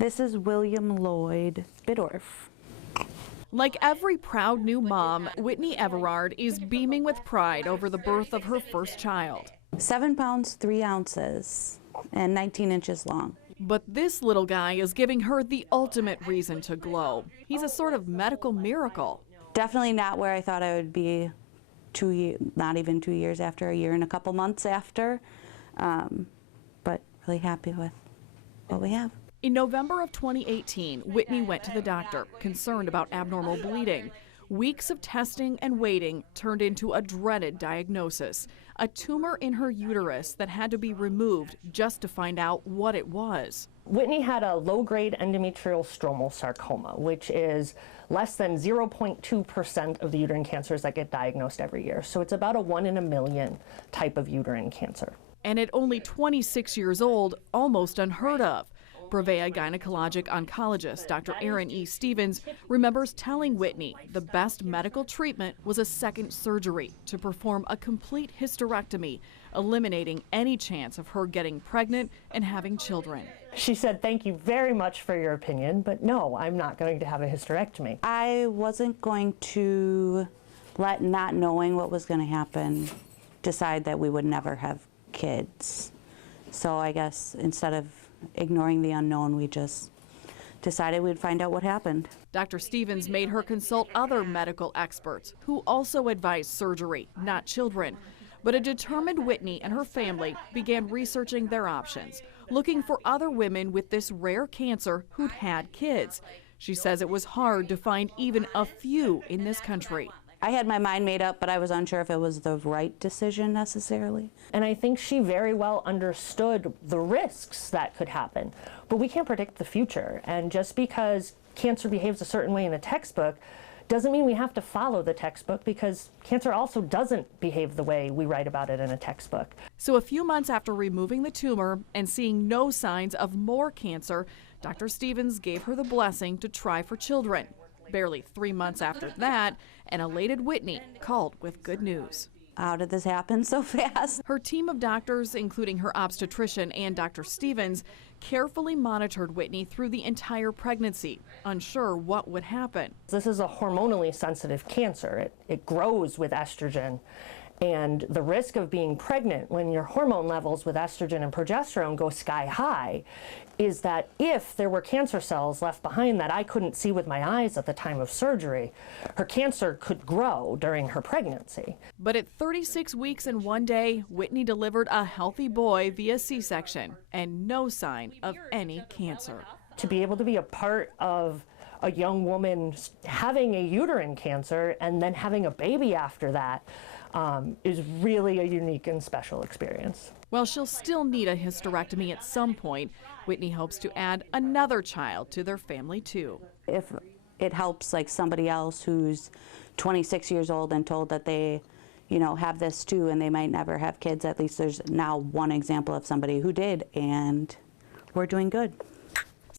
This is William Lloyd Bidorf. Like every proud new mom, Whitney Everard is beaming with pride over the birth of her first child. 7 pounds, 3 ounces, and 19 inches long. But this little guy is giving her the ultimate reason to glow. He's a sort of medical miracle. Definitely not where I thought I would be not even 2 years after, a year and a couple months after, but really happy with what we have. In November of 2018, Whitney went to the doctor, concerned about abnormal bleeding. Weeks of testing and waiting turned into a dreaded diagnosis, a tumor in her uterus that had to be removed just to find out what it was. Whitney had a low-grade endometrial stromal sarcoma, which is less than 0.2% of the uterine cancers that get diagnosed every year. So it's about a 1 in a million type of uterine cancer. And at only 26 years old, almost unheard of. Brevea gynecologic oncologist Dr. Aaron E. Stevens remembers telling Whitney the best medical treatment was a second surgery to perform a complete hysterectomy, eliminating any chance of her getting pregnant and having children. She said, "Thank you very much for your opinion, but no, I'm not going to have a hysterectomy." I wasn't going to let not knowing what was going to happen decide that we would never have kids. So I guess instead of ignoring the unknown, we just decided we'd find out what happened. Dr. Stevens made her consult other medical experts who also advised surgery, not children. But a determined Whitney and her family began researching their options, looking for other women with this rare cancer who'd had kids. She says it was hard to find even a few in this country. I had my mind made up, but I was unsure if it was the right decision necessarily. And I think she very well understood the risks that could happen. But we can't predict the future. And just because cancer behaves a certain way in a textbook doesn't mean we have to follow the textbook, because cancer also doesn't behave the way we write about it in a textbook. So a few months after removing the tumor and seeing no signs of more cancer, Dr. Stevens gave her the blessing to try for children. Barely 3 months after that, an elated Whitney called with good news. How did this happen so fast? Her team of doctors, including her obstetrician and Dr. Stevens, carefully monitored Whitney through the entire pregnancy, unsure what would happen. This is a hormonally sensitive cancer. It grows with estrogen. And the risk of being pregnant when your hormone levels with estrogen and progesterone go sky high is that if there were cancer cells left behind that I couldn't see with my eyes at the time of surgery, her cancer could grow during her pregnancy. But at 36 weeks and 1 day, Whitney delivered a healthy boy via C-section and no sign of any cancer. To be able to be a part of a young woman having a uterine cancer and then having a baby after that is really a unique and special experience. While she'll still need a hysterectomy at some point, Whitney hopes to add another child to their family too. If it helps like somebody else who's 26 years old and told that they, have this too and they might never have kids, at least there's now one example of somebody who did, and we're doing good.